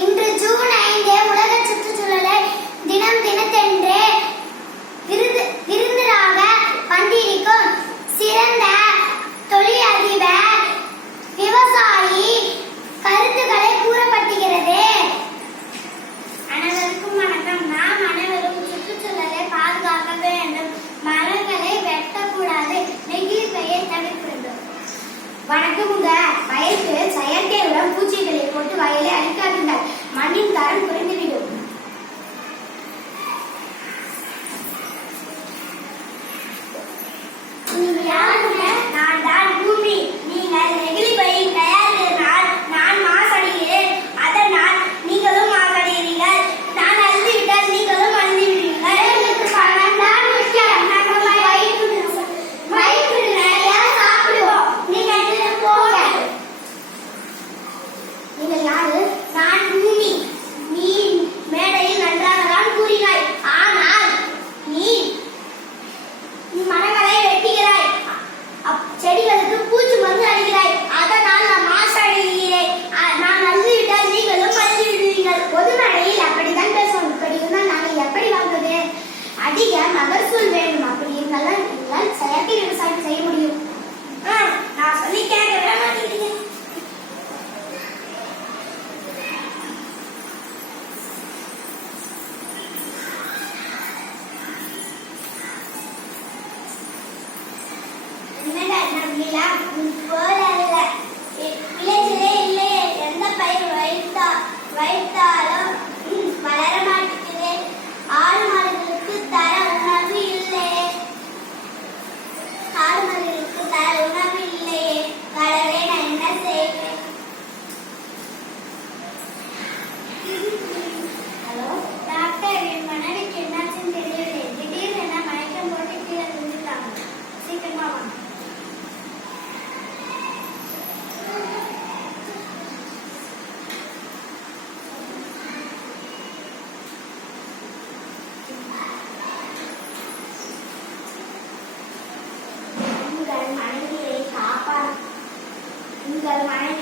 இன்று ஜூன் 5 உலக சுற்றுச்சூழல் தினத்தன்று விருந்தினராக வந்திருக்கும் சிறந்த தொழிலதிபர் விவசாயி கருத்துக்களை கூறப்பட்டுகிறது. அனைவருக்கும் வணக்கம். நாம் அனைவரும் சுற்றுச்சூழலை பாதுகாக்க வேண்டும். மரங்களை வெட்டக்கூடாது. நெகிழி பையை தவிர்க்க வேண்டும். வணக்கம். உங்க பயிருக்கு செயற்கை உரம் பூச்சிகளை போட்டு வயலை அழிக்காதீர்கள். மண்ணின் தரம் குறைந்துவிடும். நான் தான் பூமி. நீங்கள் நெகிழி பையை தயாரிக்கிறதால் நான் மாசடைகிறேன். அதனால் நீங்களும் மாசடைகிறீர்கள். நான் அழிந்துவிட்டால் நீங்களும் அழிந்துவிடுவீர்கள். நீங்கள் யாரு? நான் பூமி. நீ மேடையில் நன்றாக தான் கூறினாய். ஆனால் நீ மரங்களை வெட்டுகிறாய். செடிகளுக்கு பூச்சி மருந்து அடிக்கிறாய். அதனால் நான் மாசடைகிறேன். நான் அழுதுவிட்டால் நீங்களும் அழுது விடுவீர்கள். பொது மேடையில் அப்படித்தான் பேசணும். இப்படி இருந்தால் நாங்கள் எப்படி வாழ்வது? அதிக மகசூல் வேண்டும். அப்படி இருந்தாலும் எங்களால் செயற்கை விவசாயம் செய்ய முடியும். நான் சொல்லி கேட்க விட மாட்டேங்கிறீங்க. வைத்தாலும் வளர மாட்டேங்குது. ஆடு மாடுகளுக்கு தர உணவு இல்லையே. ஆடு மாடுகளுக்கு தர உணவு இல்லையே. கடவுளே, நான் என்ன செய்வேன்? ஹலோ டாக்டர், என் மனைவிக்கு என்னாச்சுன்னு தெரியவில்லை. திடீர்னு என்ன மயக்கம் போட்டு கீழே விழுந்துட்டாங்க. சீக்கிரமா வாங்க. உங்கள் மனைவியை